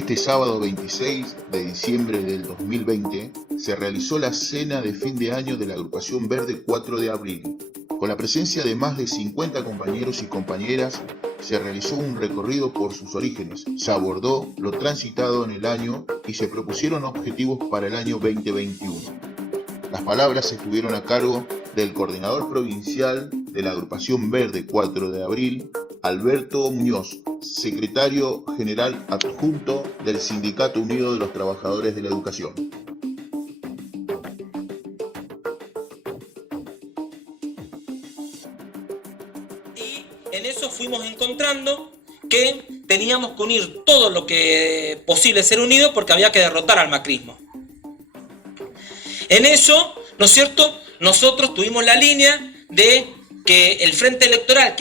Este sábado 26 de diciembre del 2020 se realizó la cena de fin de año de la agrupación Verde 4 de abril. Con la presencia de más de 50 compañeros y compañeras, se realizó un recorrido por sus orígenes, se abordó lo transitado en el año y se propusieron objetivos para el año 2021. Las palabras estuvieron a cargo del coordinador provincial de la agrupación Verde 4 de abril, Alberto Muñoz, secretario general adjunto del Sindicato Unido de los Trabajadores de la Educación. Y en eso fuimos encontrando que teníamos que unir todo lo que posible ser unido porque había que derrotar al macrismo. En eso, ¿no es cierto?, nosotros tuvimos la línea de que el Frente Electoral,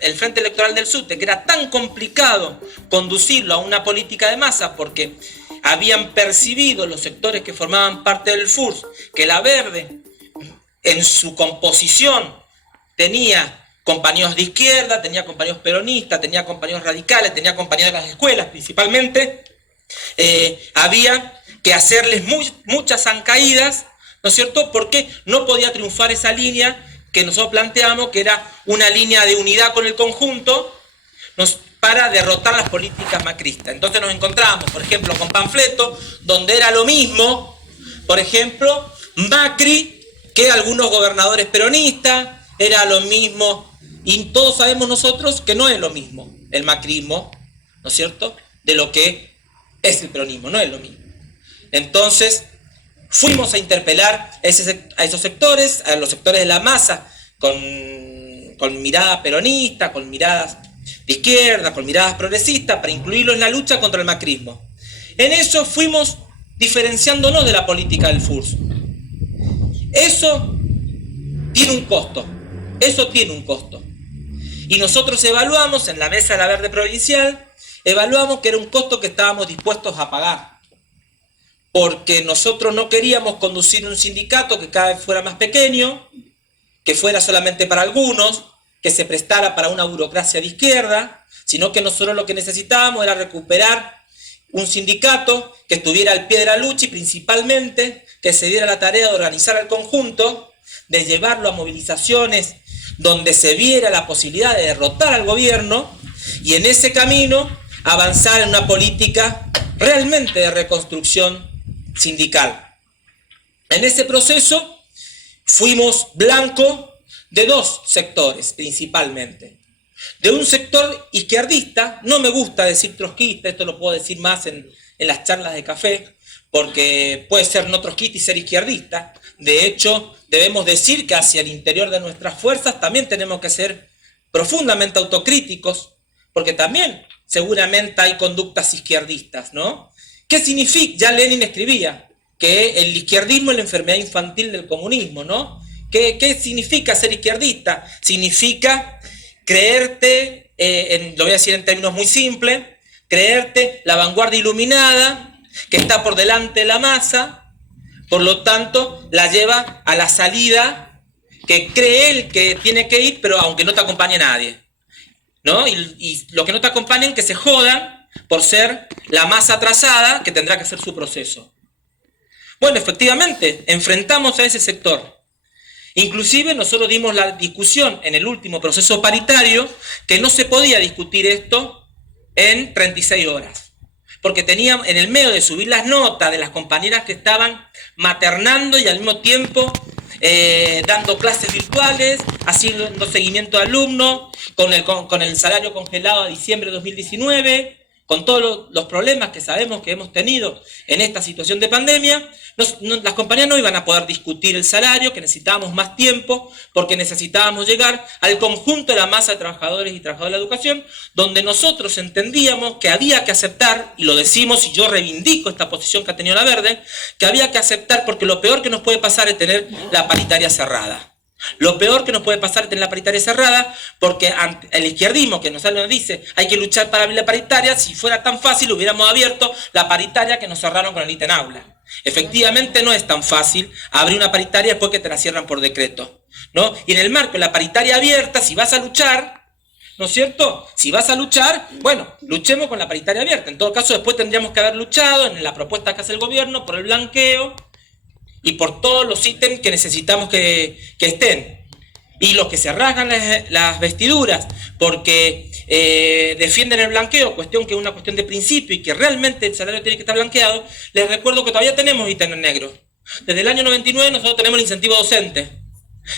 el Frente Electoral del SUTE, que era tan complicado conducirlo a una política de masa porque habían percibido los sectores que formaban parte del FURS que la Verde en su composición tenía compañeros de izquierda, tenía compañeros peronistas, tenía compañeros radicales, tenía compañeros de las escuelas principalmente, había que hacerles muchas zancaídas, ¿no es cierto?, porque no podía triunfar esa línea que nosotros planteamos, que era una línea de unidad con el conjunto para derrotar las políticas macristas. Entonces nos encontramos, por ejemplo, con panfletos donde era lo mismo, por ejemplo, Macri que algunos gobernadores peronistas, era lo mismo, y todos sabemos nosotros que no es lo mismo el macrismo, ¿no es cierto?, de lo que es el peronismo, no es lo mismo. Entonces fuimos a interpelar a esos sectores, a los sectores de la masa, con mirada peronista, con miradas de izquierda, con miradas progresistas, para incluirlo en la lucha contra el macrismo. En eso fuimos diferenciándonos de la política del FURS. Eso tiene un costo. Y nosotros evaluamos, en la mesa de la Verde Provincial, evaluamos que era un costo que estábamos dispuestos a pagar. Porque nosotros no queríamos conducir un sindicato que cada vez fuera más pequeño, que fuera solamente para algunos, que se prestara para una burocracia de izquierda, sino que nosotros lo que necesitábamos era recuperar un sindicato que estuviera al pie de la lucha y principalmente que se diera la tarea de organizar al conjunto, de llevarlo a movilizaciones donde se viera la posibilidad de derrotar al gobierno y en ese camino avanzar en una política realmente de reconstrucción sindical. En ese proceso fuimos blanco de dos sectores principalmente. De un sector izquierdista, no me gusta decir trotskista, esto lo puedo decir más en las charlas de café, porque puede ser no trotskista y ser izquierdista. De hecho, debemos decir que hacia el interior de nuestras fuerzas también tenemos que ser profundamente autocríticos, porque también seguramente hay conductas izquierdistas, ¿no? ¿Qué significa? Ya Lenin escribía que el izquierdismo es la enfermedad infantil del comunismo, ¿no? ¿Qué significa ser izquierdista? Significa creerte, lo voy a decir en términos muy simples, creerte la vanguardia iluminada que está por delante de la masa, por lo tanto la lleva a la salida que cree él que tiene que ir, pero aunque no te acompañe nadie, ¿no? Y los que no te acompañen que se jodan por ser la más atrasada que tendrá que hacer su proceso. Bueno, efectivamente, enfrentamos a ese sector. Inclusive nosotros dimos la discusión en el último proceso paritario que no se podía discutir esto en 36 horas. Porque teníamos, en el medio de subir las notas de las compañeras que estaban maternando y al mismo tiempo dando clases virtuales, haciendo seguimiento de alumnos, con el salario congelado a diciembre de 2019, con todos los problemas que sabemos que hemos tenido en esta situación de pandemia, las compañías no iban a poder discutir el salario, que necesitábamos más tiempo, porque necesitábamos llegar al conjunto de la masa de trabajadores y trabajadoras de la educación, donde nosotros entendíamos que había que aceptar, y lo decimos y yo reivindico esta posición que ha tenido la Verde, que había que aceptar porque lo peor que nos puede pasar es tener la paritaria cerrada. Lo peor que nos puede pasar es tener la paritaria cerrada, porque el izquierdismo que nos dice hay que luchar para abrir la paritaria, si fuera tan fácil hubiéramos abierto la paritaria que nos cerraron con el ítem aula. Efectivamente no es tan fácil abrir una paritaria después que te la cierran por decreto, ¿no? Y en el marco de la paritaria abierta, si vas a luchar, ¿no es cierto? Si vas a luchar, bueno, luchemos con la paritaria abierta. En todo caso, después tendríamos que haber luchado en la propuesta que hace el gobierno por el blanqueo y por todos los ítems que necesitamos que estén. Y los que se rasgan las vestiduras porque defienden el blanqueo, cuestión que es una cuestión de principio y que realmente el salario tiene que estar blanqueado, les recuerdo que todavía tenemos ítem en negro. Desde el año 99 nosotros tenemos el incentivo docente,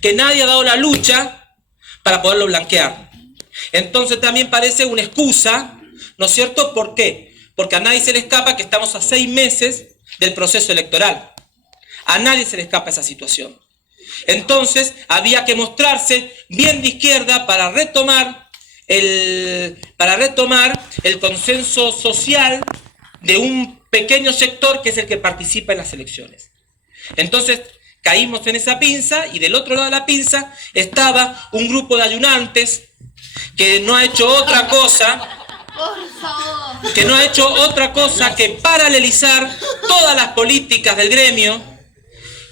que nadie ha dado la lucha para poderlo blanquear. Entonces también parece una excusa, ¿no es cierto? ¿Por qué? Porque a nadie se le escapa que estamos a 6 meses del proceso electoral. A nadie se le escapa esa situación. Entonces había que mostrarse bien de izquierda para retomar el consenso social de un pequeño sector que es el que participa en las elecciones. Entonces caímos en esa pinza y del otro lado de la pinza estaba un grupo de ayunantes que no ha hecho otra cosa que paralelizar todas las políticas del gremio,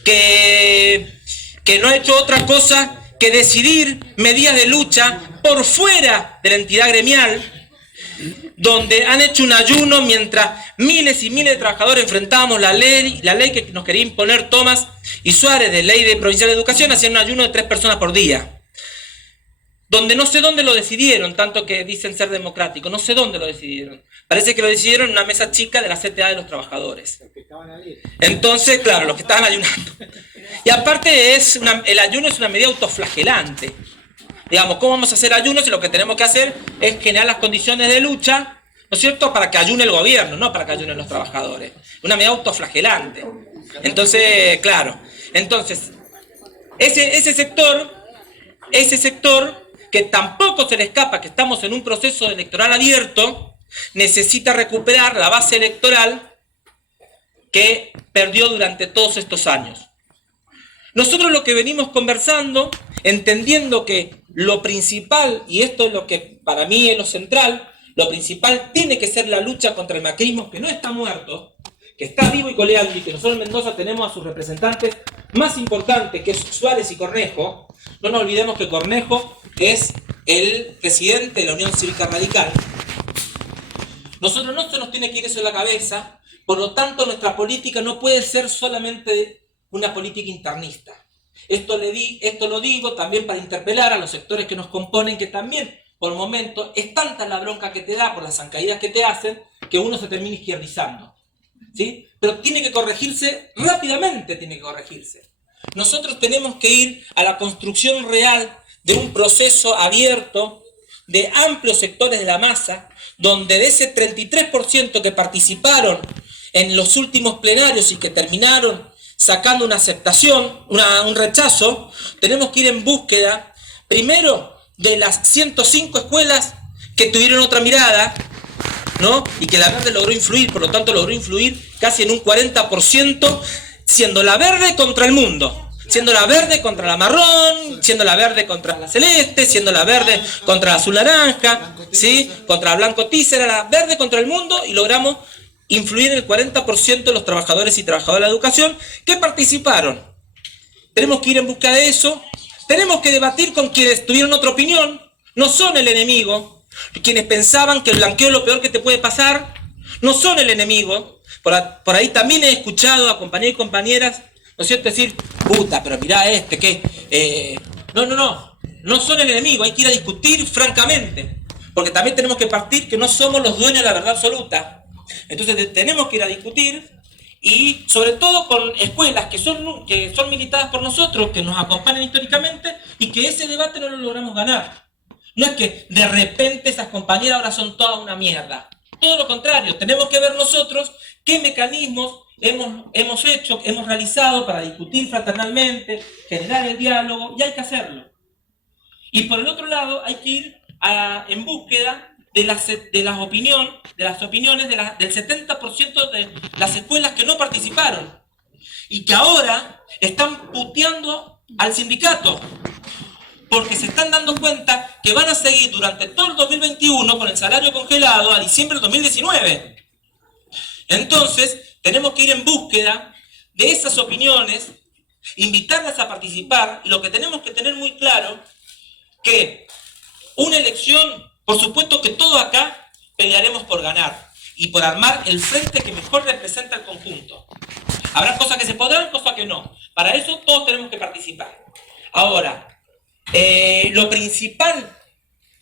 que no ha hecho otra cosa que decidir medidas de lucha por fuera de la entidad gremial, donde han hecho un ayuno mientras miles y miles de trabajadores enfrentábamos la ley que nos quería imponer Tomás y Suárez de ley de provincial de educación, hacían un ayuno de 3 personas por día. Donde no sé dónde lo decidieron, tanto que dicen ser democráticos, no sé dónde lo decidieron. Parece que lo decidieron en una mesa chica de la CTA de los trabajadores. Entonces, claro, los que estaban ayunando. Y aparte el ayuno es una medida autoflagelante. Digamos, ¿cómo vamos a hacer ayuno si lo que tenemos que hacer es generar las condiciones de lucha, ¿no es cierto?, para que ayune el gobierno, no para que ayunen los trabajadores. Una medida autoflagelante. Entonces, claro. Entonces, ese sector que tampoco se le escapa que estamos en un proceso electoral abierto, necesita recuperar la base electoral que perdió durante todos estos años. Nosotros lo que venimos conversando, entendiendo que lo principal, y esto es lo que para mí es lo central, lo principal tiene que ser la lucha contra el macrismo, que no está muerto, que está vivo y coleando, y que nosotros en Mendoza tenemos a sus representantes más importantes, que es Suárez y Cornejo. No nos olvidemos que Cornejo es el presidente de la Unión Cívica Radical. Nosotros no se nos tiene que ir eso en la cabeza, por lo tanto nuestra política no puede ser solamente una política internista. Esto lo digo también para interpelar a los sectores que nos componen, que también por momentos es tanta la bronca que te da por las zancadillas que te hacen, que uno se termina izquierdizando, ¿sí? Pero tiene que corregirse rápidamente, tiene que corregirse. Nosotros tenemos que ir a la construcción real de un proceso abierto de amplios sectores de la masa, donde de ese 33% que participaron en los últimos plenarios y que terminaron sacando una aceptación, un rechazo, tenemos que ir en búsqueda, primero, de las 105 escuelas que tuvieron otra mirada, ¿no? Y que la Verde logró influir, por lo tanto logró influir casi en un 40%, siendo la verde contra el mundo, siendo la verde contra la marrón, siendo la verde contra la celeste, siendo la verde contra la azul naranja, ¿sí? Contra la blanco tiza, era la verde contra el mundo, y logramos influir en el 40% de los trabajadores y trabajadoras de la educación que participaron. Tenemos que ir en busca de eso, tenemos que debatir con quienes tuvieron otra opinión, no son el enemigo, quienes pensaban que el blanqueo es lo peor que te puede pasar, no son el enemigo. Por ahí también he escuchado a compañeros y compañeras, ¿no es cierto?, decir, puta, pero mirá no son el enemigo, hay que ir a discutir francamente, porque también tenemos que partir que no somos los dueños de la verdad absoluta. Entonces tenemos que ir a discutir, y sobre todo con escuelas que son militadas por nosotros, que nos acompañan históricamente, y que ese debate no lo logramos ganar. No es que de repente esas compañeras ahora son toda una mierda. Todo lo contrario, tenemos que ver nosotros qué mecanismos hemos realizado para discutir fraternalmente, generar el diálogo, y hay que hacerlo. Y por el otro lado hay que ir en búsqueda de las opiniones del 70% de las escuelas que no participaron y que ahora están puteando al sindicato, porque se están dando cuenta que van a seguir durante todo el 2021 con el salario congelado a diciembre del 2019. Entonces tenemos que ir en búsqueda de esas opiniones, invitarlas a participar, y lo que tenemos que tener muy claro que Una elección, por supuesto que todos acá pelearemos por ganar y por armar el frente que mejor representa el conjunto. Habrá cosas que se podrán, cosas que no. Para eso todos tenemos que participar. Ahora, lo principal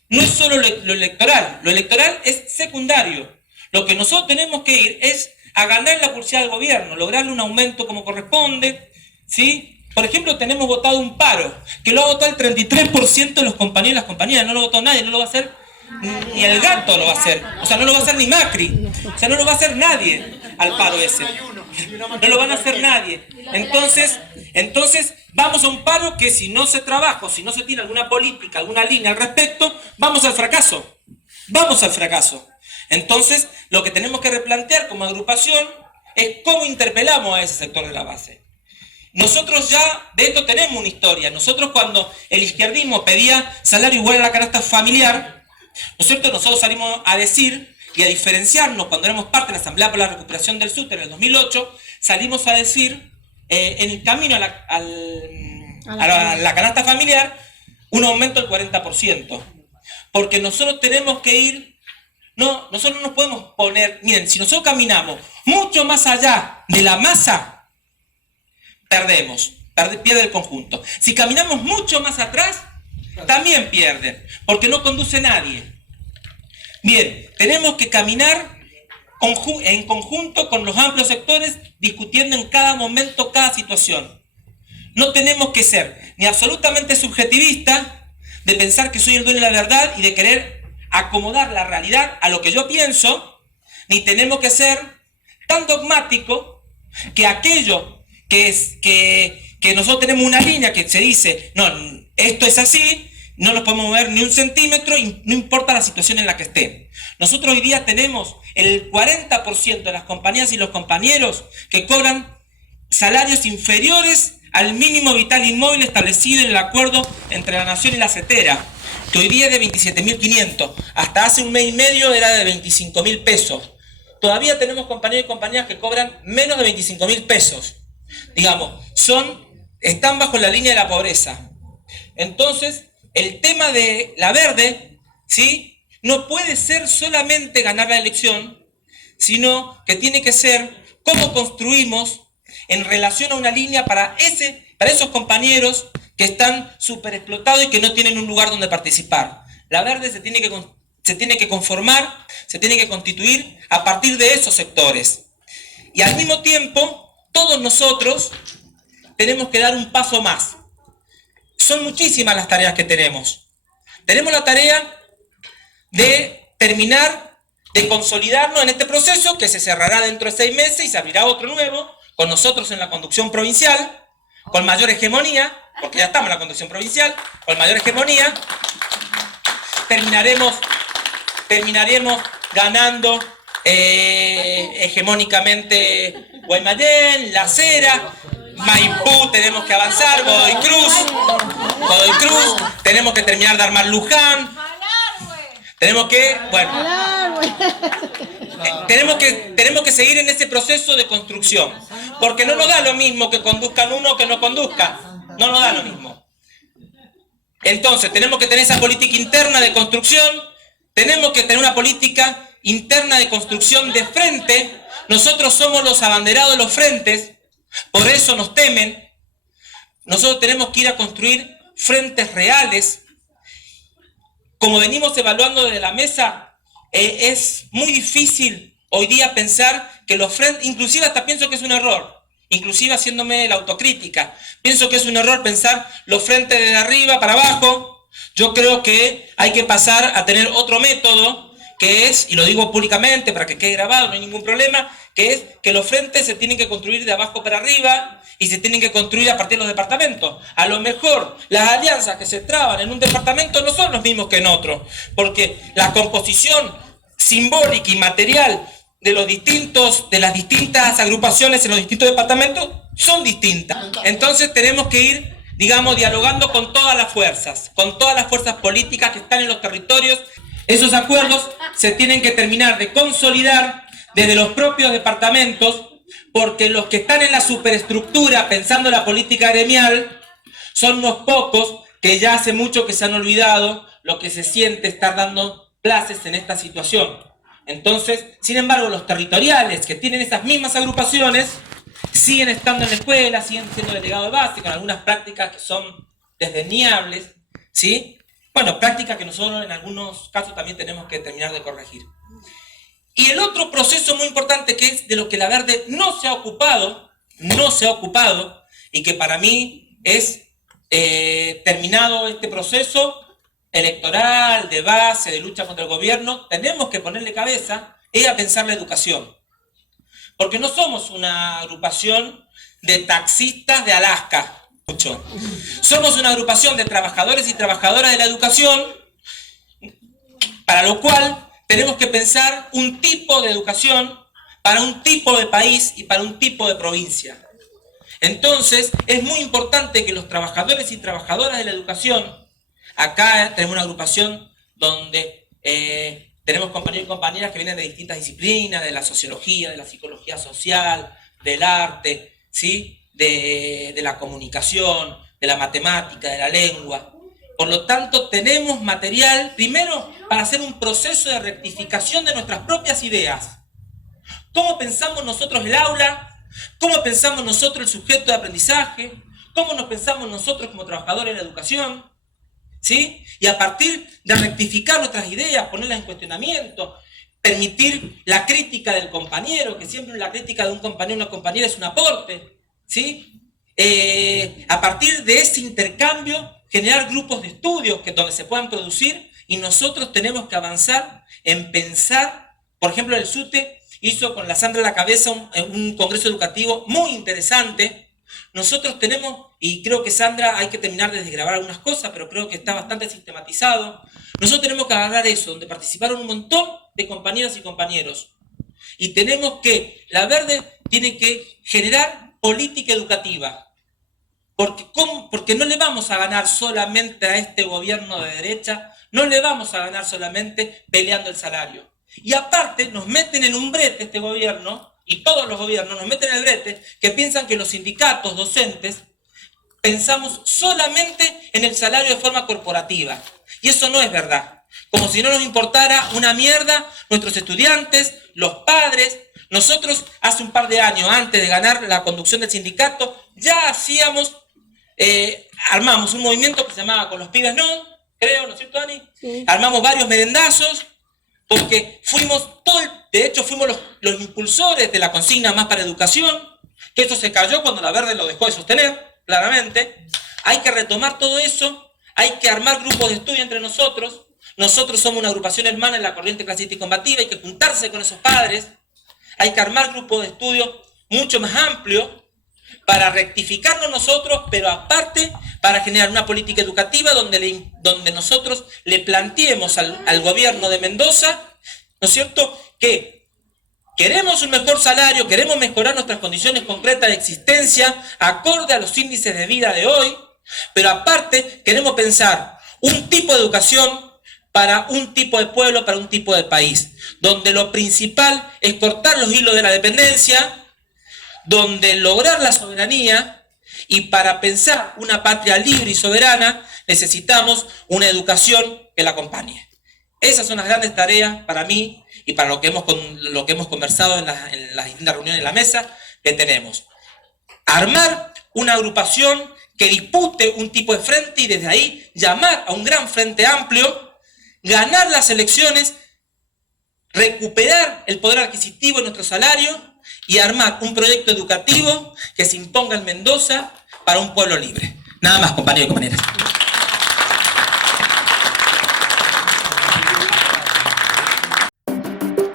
no es solo lo electoral es secundario. Lo que nosotros tenemos que ir es a ganar la pulsada del gobierno, lograrle un aumento como corresponde, ¿sí? Por ejemplo, tenemos votado un paro, que lo ha votado el 33% de los compañeros y las compañeras, no lo votó nadie, no lo va a hacer ni el gato lo va a hacer, o sea, no lo va a hacer ni Macri, o sea, no lo va a hacer nadie al paro ese, no lo van a hacer nadie. Entonces vamos a un paro que si no se trabaja, o si no se tiene alguna política, alguna línea al respecto, vamos al fracaso. Entonces, lo que tenemos que replantear como agrupación es cómo interpelamos a ese sector de la base. Nosotros ya de esto tenemos una historia. Nosotros cuando el izquierdismo pedía salario igual a la canasta familiar, ¿no es cierto? Nosotros salimos a decir y a diferenciarnos cuando éramos parte de la Asamblea por la Recuperación del Sur en el 2008, salimos a decir en el camino a la canasta familiar un aumento del 40%. Porque nosotros tenemos que ir, nosotros no nos podemos poner, miren, si nosotros caminamos mucho más allá de la masa, pierde el conjunto. Si caminamos mucho más atrás, también pierden, porque no conduce nadie. Bien, tenemos que caminar en conjunto con los amplios sectores, discutiendo en cada momento, cada situación. No tenemos que ser ni absolutamente subjetivistas, de pensar que soy el dueño de la verdad y de querer acomodar la realidad a lo que yo pienso, ni tenemos que ser tan dogmáticos que aquello que nosotros tenemos una línea que se dice, no, esto es así, no nos podemos mover ni un centímetro y no importa la situación en la que esté. Nosotros hoy día tenemos el 40% de las compañías y los compañeros que cobran salarios inferiores al mínimo vital inmóvil establecido en el acuerdo entre la Nación y la CETERA, que hoy día es de 27.500, hasta hace un mes y medio era de 25.000 pesos. Todavía tenemos compañeros y compañeras que cobran menos de 25.000 pesos. Digamos, están bajo la línea de la pobreza. Entonces, el tema de la verde, ¿sí?, no puede ser solamente ganar la elección, sino que tiene que ser cómo construimos en relación a una línea para esos compañeros que están súper explotados y que no tienen un lugar donde participar. La verde se tiene que conformar, se tiene que constituir a partir de esos sectores. Y al mismo tiempo, todos nosotros tenemos que dar un paso más. Son muchísimas las tareas que tenemos. Tenemos la tarea de terminar, de consolidarnos en este proceso que se cerrará dentro de 6 meses y se abrirá otro nuevo, con nosotros en la conducción provincial, con mayor hegemonía, porque ya estamos en la conducción provincial, con mayor hegemonía, terminaremos ganando hegemónicamente Guaymallén, La Cera, Maipú, tenemos que avanzar, Godoy Cruz, tenemos que terminar de armar Luján, tenemos que seguir en ese proceso de construcción, porque no nos da lo mismo que conduzcan uno que no conduzcan, no nos da lo mismo. Entonces tenemos que tener esa política interna de construcción, tenemos que tener una política interna de construcción de frente. Nosotros somos los abanderados de los frentes, por eso nos temen. Nosotros tenemos que ir a construir frentes reales. Como venimos evaluando desde la mesa, es muy difícil hoy día pensar que los frentes, inclusive hasta pienso que es un error, inclusive haciéndome la autocrítica, pienso que es un error pensar los frentes desde arriba para abajo. Yo creo que hay que pasar a tener otro método, que es, y lo digo públicamente para que quede grabado, no hay ningún problema, que es que los frentes se tienen que construir de abajo para arriba y se tienen que construir a partir de los departamentos. A lo mejor las alianzas que se traban en un departamento no son los mismos que en otro, porque la composición simbólica y material de las distintas agrupaciones en los distintos departamentos son distintas. Entonces tenemos que ir, digamos, dialogando con todas las fuerzas políticas que están en los territorios. Esos acuerdos se tienen que terminar de consolidar desde los propios departamentos, porque los que están en la superestructura pensando la política gremial son unos pocos que ya hace mucho que se han olvidado lo que se siente estar dando clases en esta situación. Entonces, sin embargo, los territoriales que tienen esas mismas agrupaciones siguen estando en la escuela, siguen siendo delegados de base, con algunas prácticas que son desdeñables, ¿sí? Bueno, prácticas que nosotros en algunos casos también tenemos que terminar de corregir. Y el otro proceso muy importante, que es de lo que la Verde no se ha ocupado, y que para mí es terminado este proceso electoral, de base, de lucha contra el gobierno, tenemos que ponerle cabeza a pensar la educación. Porque no somos una agrupación de taxistas de Alaska, mucho. Somos una agrupación de trabajadores y trabajadoras de la educación, para lo cual tenemos que pensar un tipo de educación para un tipo de país y para un tipo de provincia. Entonces, es muy importante que los trabajadores y trabajadoras de la educación, acá tenemos una agrupación donde tenemos compañeros y compañeras que vienen de distintas disciplinas, de la sociología, de la psicología social, del arte, ¿sí? de la comunicación, de la matemática, de la lengua. Por lo tanto, tenemos material, primero, para hacer un proceso de rectificación de nuestras propias ideas. ¿Cómo pensamos nosotros el aula? ¿Cómo pensamos nosotros el sujeto de aprendizaje? ¿Cómo nos pensamos nosotros como trabajadores de la educación? ¿Sí? Y a partir de rectificar nuestras ideas, ponerlas en cuestionamiento, permitir la crítica del compañero, que siempre la crítica de un compañero o una compañera es un aporte, ¿sí? A partir de ese intercambio, generar grupos de estudios donde se puedan producir, y nosotros tenemos que avanzar en pensar. Por ejemplo, el SUTE hizo con la Sandra a la cabeza un congreso educativo muy interesante. Nosotros tenemos, y creo que Sandra hay que terminar de desgravar algunas cosas, pero creo que está bastante sistematizado. Nosotros tenemos que agarrar eso, donde participaron un montón de compañeras y compañeros. Y tenemos que, la Verde tiene que generar política educativa. Porque no le vamos a ganar solamente a este gobierno de derecha, no le vamos a ganar solamente peleando el salario. Y aparte nos meten en un brete este gobierno, y todos los gobiernos nos meten en el brete, que piensan que los sindicatos docentes pensamos solamente en el salario de forma corporativa. Y eso no es verdad. Como si no nos importara una mierda nuestros estudiantes, los padres. Nosotros hace un par de años, antes de ganar la conducción del sindicato, ya armamos un movimiento que se llamaba Con los Pibes No, creo, ¿no es cierto, Ani? Sí. Armamos varios merendazos, porque fuimos los impulsores de la consigna Más para Educación, que eso se cayó cuando la Verde lo dejó de sostener, claramente. Hay que retomar todo eso, hay que armar grupos de estudio entre nosotros. Nosotros somos una agrupación hermana en la corriente clasista y combativa, hay que juntarse con esos padres, hay que armar grupos de estudio mucho más amplios para rectificarnos nosotros, pero aparte para generar una política educativa donde nosotros le planteemos al gobierno de Mendoza, ¿no es cierto?, que queremos un mejor salario, queremos mejorar nuestras condiciones concretas de existencia acorde a los índices de vida de hoy, pero aparte queremos pensar un tipo de educación para un tipo de pueblo, para un tipo de país, donde lo principal es cortar los hilos de la dependencia, donde lograr la soberanía, y para pensar una patria libre y soberana necesitamos una educación que la acompañe. Esas son las grandes tareas para mí y para lo que hemos conversado en las distintas reuniones de la mesa que tenemos. Armar una agrupación que dispute un tipo de frente y desde ahí llamar a un gran frente amplio, ganar las elecciones, recuperar el poder adquisitivo de nuestro salario y armar un proyecto educativo que se imponga en Mendoza para un pueblo libre. Nada más, compañeros y compañeras.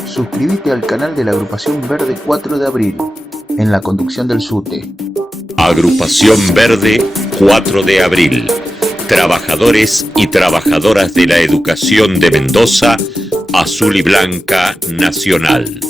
Suscríbete al canal de la Agrupación Verde 4 de Abril, en la conducción del SUTE. Agrupación Verde 4 de Abril. Trabajadores y trabajadoras de la educación de Mendoza, azul y blanca nacional.